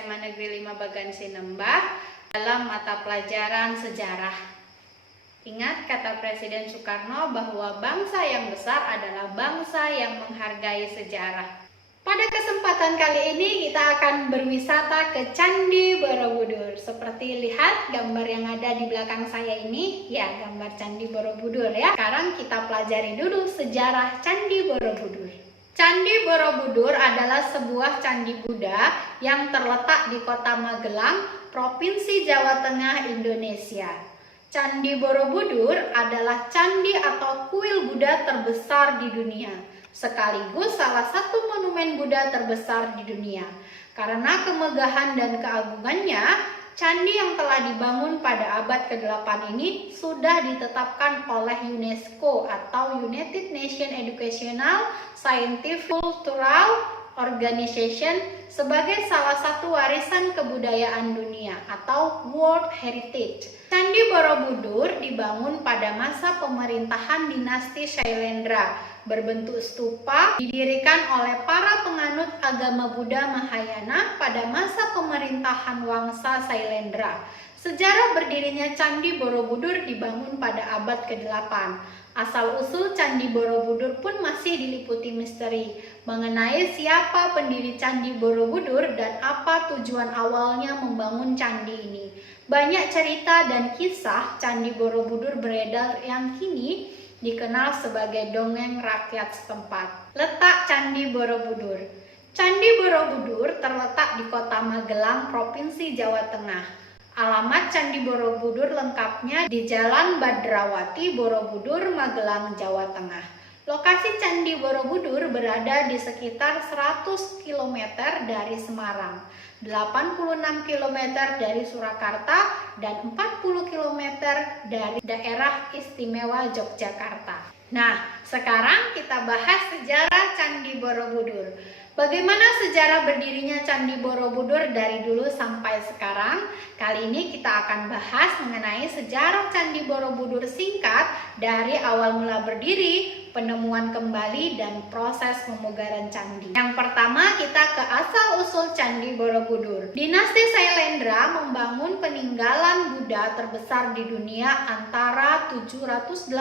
SMA Negeri 5 Bagan Sinembah dalam mata pelajaran sejarah. Ingat kata Presiden Soekarno bahwa bangsa yang besar adalah bangsa yang menghargai sejarah. Pada kesempatan kali ini kita akan berwisata ke Candi Borobudur. Seperti lihat gambar yang ada di belakang saya ini, ya gambar Candi Borobudur ya. Sekarang kita pelajari dulu sejarah Candi Borobudur. Candi Borobudur adalah sebuah candi Buddha yang terletak di Kota Magelang, Provinsi Jawa Tengah, Indonesia. Candi Borobudur adalah candi atau kuil Buddha terbesar di dunia, sekaligus salah satu monumen Buddha terbesar di dunia. Karena kemegahan dan keagungannya, candi yang telah dibangun pada abad ke-8 ini sudah ditetapkan oleh UNESCO atau United Nations Educational, Scientific, Cultural Organization sebagai salah satu warisan kebudayaan dunia atau World Heritage. Candi Borobudur dibangun pada masa pemerintahan dinasti Shailendra, berbentuk stupa, didirikan oleh para penganut agama Buddha Mahayana pada masa pemerintahan Wangsa Shailendra. Sejarah berdirinya Candi Borobudur dibangun pada abad ke-8. Asal-usul Candi Borobudur pun masih diliputi misteri mengenai siapa pendiri Candi Borobudur dan apa tujuan awalnya membangun candi ini. Banyak cerita dan kisah Candi Borobudur beredar yang kini dikenal sebagai dongeng rakyat setempat. Letak Candi Borobudur. Candi Borobudur terletak di Kota Magelang, Provinsi Jawa Tengah. Alamat Candi Borobudur lengkapnya di Jalan Badrawati, Borobudur, Magelang, Jawa Tengah. Lokasi Candi Borobudur berada di sekitar 100 km dari Semarang, 86 km dari Surakarta, dan 40 km dari daerah istimewa Yogyakarta. Nah, sekarang kita bahas sejarah Candi Borobudur. Bagaimana sejarah berdirinya Candi Borobudur dari dulu sampai sekarang? Kali ini kita akan bahas mengenai sejarah Candi Borobudur singkat dari awal mula berdiri, penemuan kembali, dan proses pemugaran candi. Yang pertama, kita ke asal-usul Candi Borobudur. Dinasti Shailendra membangun peninggalan Buddha terbesar di dunia antara 780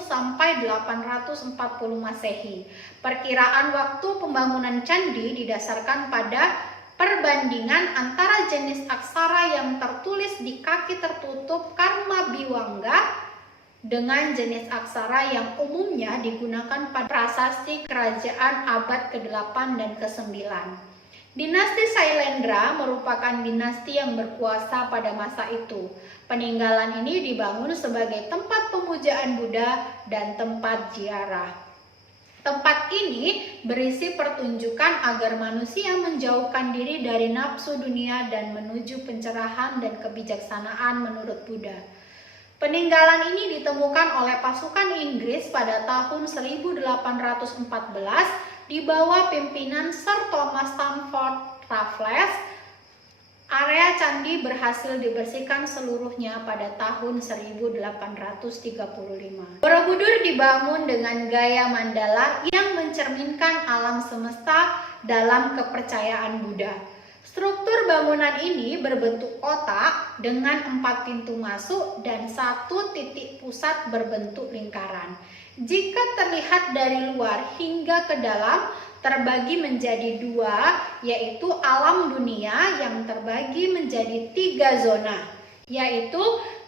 sampai 840 Masehi. Perkiraan waktu pembangunan candi didasarkan pada perbandingan antara jenis aksara yang tertulis di kaki tertutup Karma Biwangga dengan jenis aksara yang umumnya digunakan pada prasasti kerajaan abad ke-8 dan ke-9. Dinasti Shailendra merupakan dinasti yang berkuasa pada masa itu. Peninggalan ini dibangun sebagai tempat pemujaan Buddha dan tempat ziarah. Tempat ini berisi pertunjukan agar manusia menjauhkan diri dari nafsu dunia dan menuju pencerahan dan kebijaksanaan menurut Buddha. Peninggalan ini ditemukan oleh pasukan Inggris pada tahun 1814 di bawah pimpinan Sir Thomas Stamford Raffles. Area candi berhasil dibersihkan seluruhnya pada tahun 1835. Borobudur dibangun dengan gaya mandala yang mencerminkan alam semesta dalam kepercayaan Buddha. Struktur bangunan ini berbentuk kotak dengan 4 pintu masuk dan 1 titik pusat berbentuk lingkaran. Jika terlihat dari luar hingga ke dalam, terbagi menjadi 2, yaitu alam dunia yang terbagi menjadi 3 zona, yaitu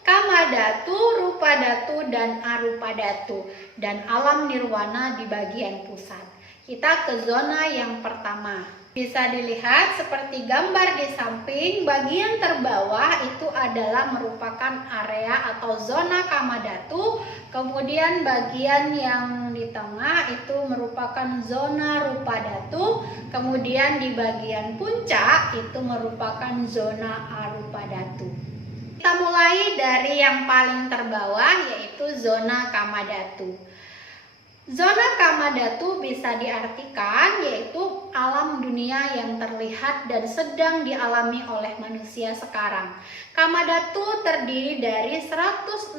Kamadhatu, Rupadhatu, dan Arupadhatu, dan alam nirwana di bagian pusat. Kita ke zona yang pertama. Bisa dilihat seperti gambar di samping, bagian terbawah itu adalah merupakan area atau zona Kamadhatu, kemudian bagian yang di tengah itu merupakan zona Rupadhatu, kemudian di bagian puncak itu merupakan zona Arupadhatu. Kita mulai dari yang paling terbawah yaitu zona Kamadhatu. Zona Kamadhatu bisa diartikan yaitu alam dunia yang terlihat dan sedang dialami oleh manusia sekarang. Kamadhatu terdiri dari 160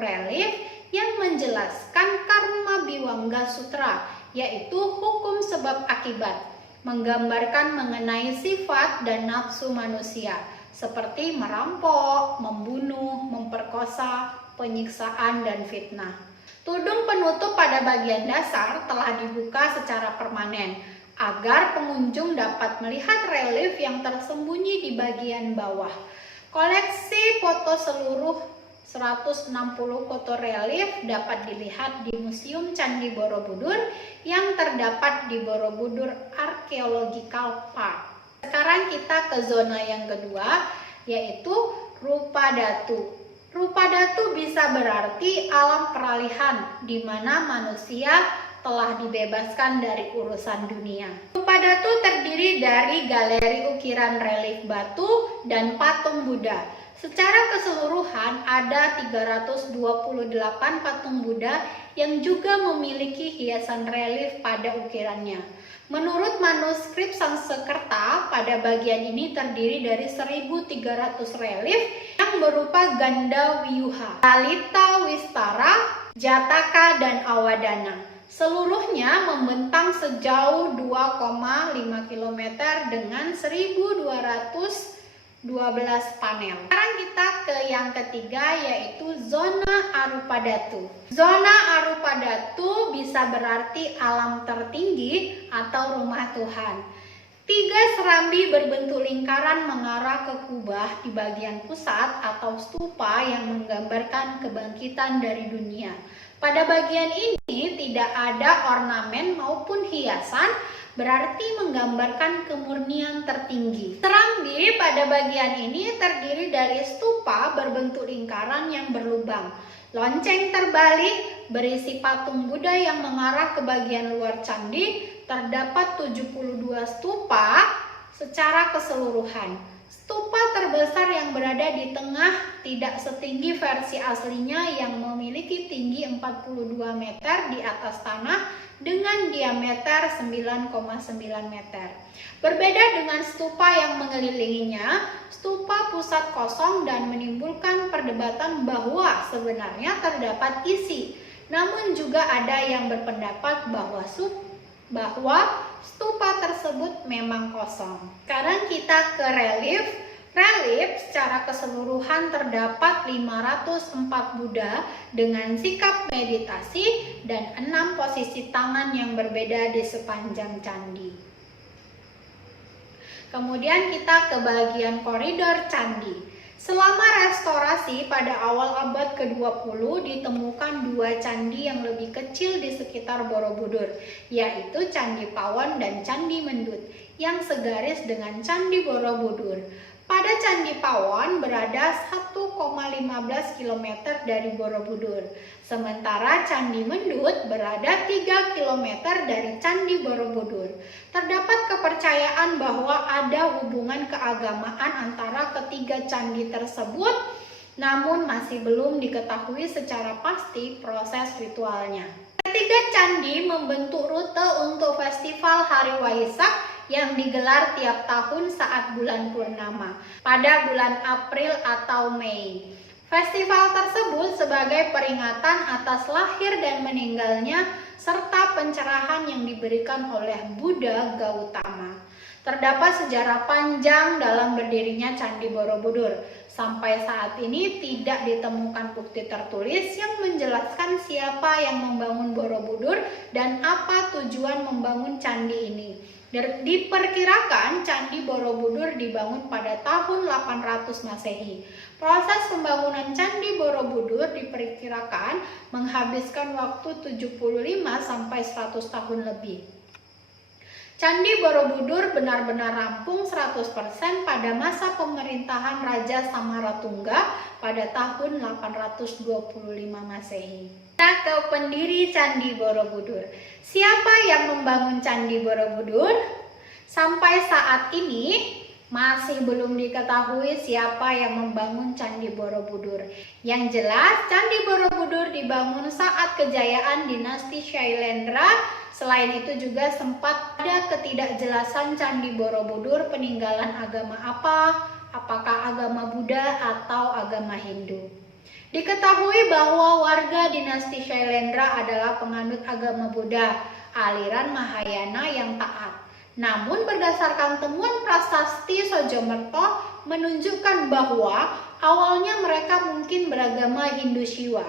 relief yang menjelaskan Karma Biwangga Sutra, yaitu hukum sebab akibat. menggambarkan mengenai sifat dan nafsu manusia, seperti merampok, membunuh, memperkosa, penyiksaan, dan fitnah. Tudung penutup pada bagian dasar telah dibuka secara permanen, agar pengunjung dapat melihat relief yang tersembunyi di bagian bawah. Koleksi foto seluruh 160 foto relief dapat dilihat di Museum Candi Borobudur yang terdapat di Borobudur Archaeological Park. Sekarang kita ke zona yang kedua, yaitu rupa datu. Rupa datu bisa berarti alam peralihan, di mana manusia telah dibebaskan dari urusan dunia. Rupa datu terdiri dari galeri ukiran relief batu dan patung Buddha. Secara keseluruhan ada 328 patung Buddha yang juga memiliki hiasan relief pada ukirannya. Menurut manuskrip Sanskerta, pada bagian ini terdiri dari 1.300 relief yang berupa Ganda Wiyuha, Lalita Wistara, Jataka, dan Awadana. Seluruhnya membentang sejauh 2,5 km dengan 1.212 panel. Sekarang kita ke yang ketiga, yaitu zona arupa datu. Zona arupa datu bisa berarti alam tertinggi atau rumah Tuhan. 3 serambi berbentuk lingkaran mengarah ke kubah di bagian pusat atau stupa yang menggambarkan kebangkitan dari dunia. Pada bagian ini tidak ada ornamen maupun hiasan, berarti menggambarkan kemurnian tertinggi. Serambi pada bagian ini terdiri dari stupa berbentuk lingkaran yang berlubang. Lonceng terbalik berisi patung Buddha yang mengarah ke bagian luar candi. Terdapat 72 stupa secara keseluruhan. Stupa terbesar yang berada di tengah tidak setinggi versi aslinya yang memiliki tinggi 42 meter di atas tanah dengan diameter 9,9 meter. Berbeda dengan stupa yang mengelilinginya, stupa pusat kosong dan menimbulkan perdebatan bahwa sebenarnya terdapat isi. Namun juga ada yang berpendapat bahwa stupa tersebut memang kosong. Sekarang kita ke relief. Relief secara keseluruhan terdapat 504 Buddha dengan sikap meditasi dan 6 posisi tangan yang berbeda di sepanjang candi. Kemudian kita ke bagian koridor candi. Selama restorasi pada awal abad ke-20 ditemukan 2 candi yang lebih kecil di sekitar Borobudur, yaitu Candi Pawon dan Candi Mendut yang segaris dengan Candi Borobudur. Pada Candi Pawon berada 1,15 km dari Borobudur, sementara Candi Mendut berada 3 km dari Candi Borobudur. Terdapat kepercayaan bahwa ada hubungan keagamaan antara ketiga candi tersebut, namun masih belum diketahui secara pasti proses ritualnya. Ketiga candi membentuk rute untuk festival Hari Waisak yang digelar tiap tahun saat bulan purnama pada bulan April atau Mei. Festival tersebut sebagai peringatan atas lahir dan meninggalnya serta pencerahan yang diberikan oleh Buddha Gautama. Terdapat sejarah panjang dalam berdirinya Candi Borobudur. Sampai saat ini tidak ditemukan bukti tertulis yang menjelaskan siapa yang membangun Borobudur dan apa tujuan membangun candi ini. Diperkirakan Candi Borobudur dibangun pada tahun 800 Masehi. Proses pembangunan Candi Borobudur diperkirakan menghabiskan waktu 75 sampai 100 tahun lebih. Candi Borobudur benar-benar rampung 100% pada masa pemerintahan Raja Samaratungga pada tahun 825 Masehi. Kita ke pendiri Candi Borobudur. Siapa yang membangun Candi Borobudur? Sampai saat ini masih belum diketahui siapa yang membangun Candi Borobudur. Yang jelas, Candi Borobudur dibangun saat kejayaan dinasti Shailendra. Selain itu juga sempat ada ketidakjelasan Candi Borobudur peninggalan agama apa, apakah agama Buddha atau agama Hindu. Diketahui bahwa warga dinasti Shailendra adalah penganut agama Buddha, aliran Mahayana yang taat. Namun berdasarkan temuan Prasasti Sojomerto menunjukkan bahwa awalnya mereka mungkin beragama Hindu Shiva.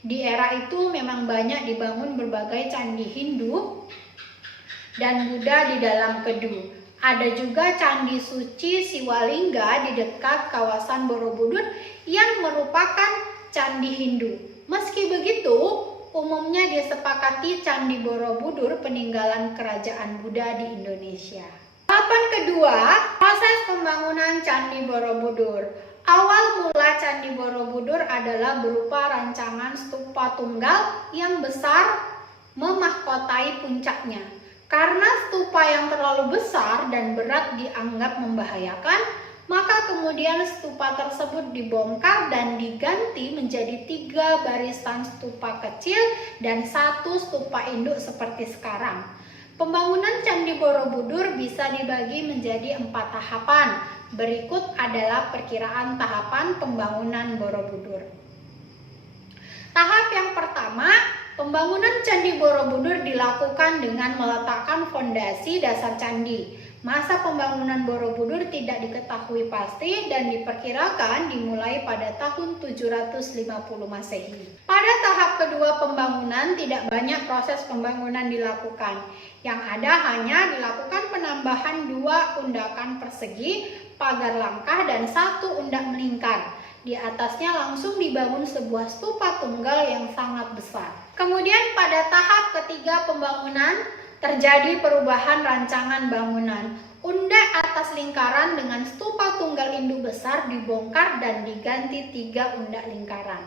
Di era itu memang banyak dibangun berbagai candi Hindu dan Buddha di dalam Kedu. Ada juga candi suci Siwalingga di dekat kawasan Borobudur yang merupakan candi Hindu. Meski begitu, umumnya disepakati Candi Borobudur peninggalan kerajaan Buddha di Indonesia. Tahapan kedua, proses pembangunan Candi Borobudur. Awal mula Candi Borobudur adalah berupa rancangan stupa tunggal yang besar memahkotai puncaknya. Karena stupa yang terlalu besar dan berat dianggap membahayakan, maka kemudian stupa tersebut dibongkar dan diganti menjadi 3 barisan stupa kecil dan 1 stupa induk seperti sekarang. Pembangunan Candi Borobudur bisa dibagi menjadi 4 tahapan. Berikut adalah perkiraan tahapan pembangunan Borobudur. Tahap yang pertama, pembangunan Candi Borobudur dilakukan dengan meletakkan fondasi dasar candi. Masa pembangunan Borobudur tidak diketahui pasti dan diperkirakan dimulai pada tahun 750 Masehi. Pada tahap kedua pembangunan tidak banyak proses pembangunan dilakukan. Yang ada hanya dilakukan penambahan 2 undakan persegi, pagar langkah dan 1 undak melingkar. Di atasnya langsung dibangun sebuah stupa tunggal yang sangat besar. Kemudian pada tahap ketiga pembangunan terjadi perubahan rancangan bangunan. Undak atas lingkaran dengan stupa tunggal induk besar dibongkar dan diganti 3 undak lingkaran.